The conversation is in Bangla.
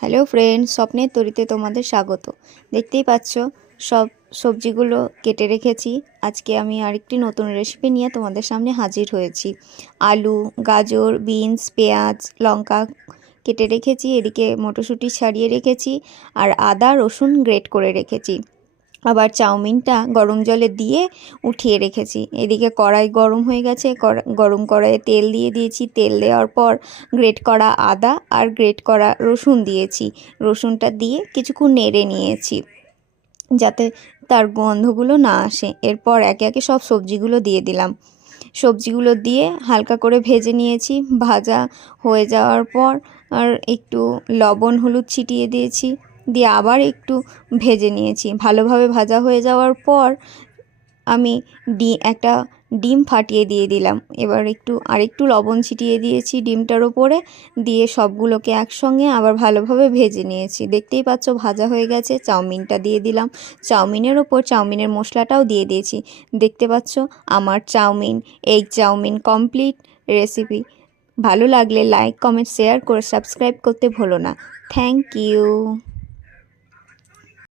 হ্যালো ফ্রেন্ড, স্বপ্নের তরীতে তোমাদের স্বাগত। দেখতেই পাচ্ছ সব সবজিগুলো কেটে রেখেছি। আজকে আমি আরেকটি নতুন রেসিপি নিয়ে তোমাদের সামনে হাজির হয়েছি। আলু, গাজর, বিনস, পেঁয়াজ, লঙ্কা কেটে রেখেছি, এদিকে মটরশুঁটি ছাড়িয়ে রেখেছি, আর আদা রসুন গ্রেট করে রেখেছি। আবার চাউমিনটা গরম জলে দিয়ে উঠিয়ে রেখেছি। এদিকে কড়াই গরম হয়ে গেছে, গরম কড়াইয়ে তেল দিয়ে দিয়েছি। তেল দেওয়ার পর গ্রেট করা আদা আর গ্রেট করা রসুন দিয়েছি। রসুনটা দিয়ে কিছুক্ষণ নেড়ে নিয়েছি যাতে তার গন্ধগুলো না আসে। এরপর একে একে সব সবজিগুলো দিয়ে দিলাম। সবজিগুলো দিয়ে হালকা করে ভেজে নিয়েছি। ভাজা হয়ে যাওয়ার পর আর একটু লবণ হলুদ ছিটিয়ে দিয়েছি, দিয়ে আবার একটু ভেজে নিয়েছি। ভালোভাবে ভাজা হয়ে যাওয়ার পর আমি একটা ডিম ফাটিয়ে দিয়ে দিলাম। এবার আরেকটু লবণ ছিটিয়ে দিয়েছি ডিমটার ওপরে, দিয়ে সবগুলোকে একসঙ্গে আবার ভালোভাবে ভেজে নিয়েছি। দেখতেই পাচ্ছ ভাজা হয়ে গেছে। চাউমিনটা দিয়ে দিলাম। চাউমিনের ওপর চাউমিনের মশলাটাও দিয়ে দিয়েছি। দেখতে পাচ্ছ আমার এগ চাউমিন কমপ্লিট রেসিপি। ভালো লাগলে লাইক, কমেন্ট, শেয়ার করে সাবস্ক্রাইব করতে ভুলো না। Thank you.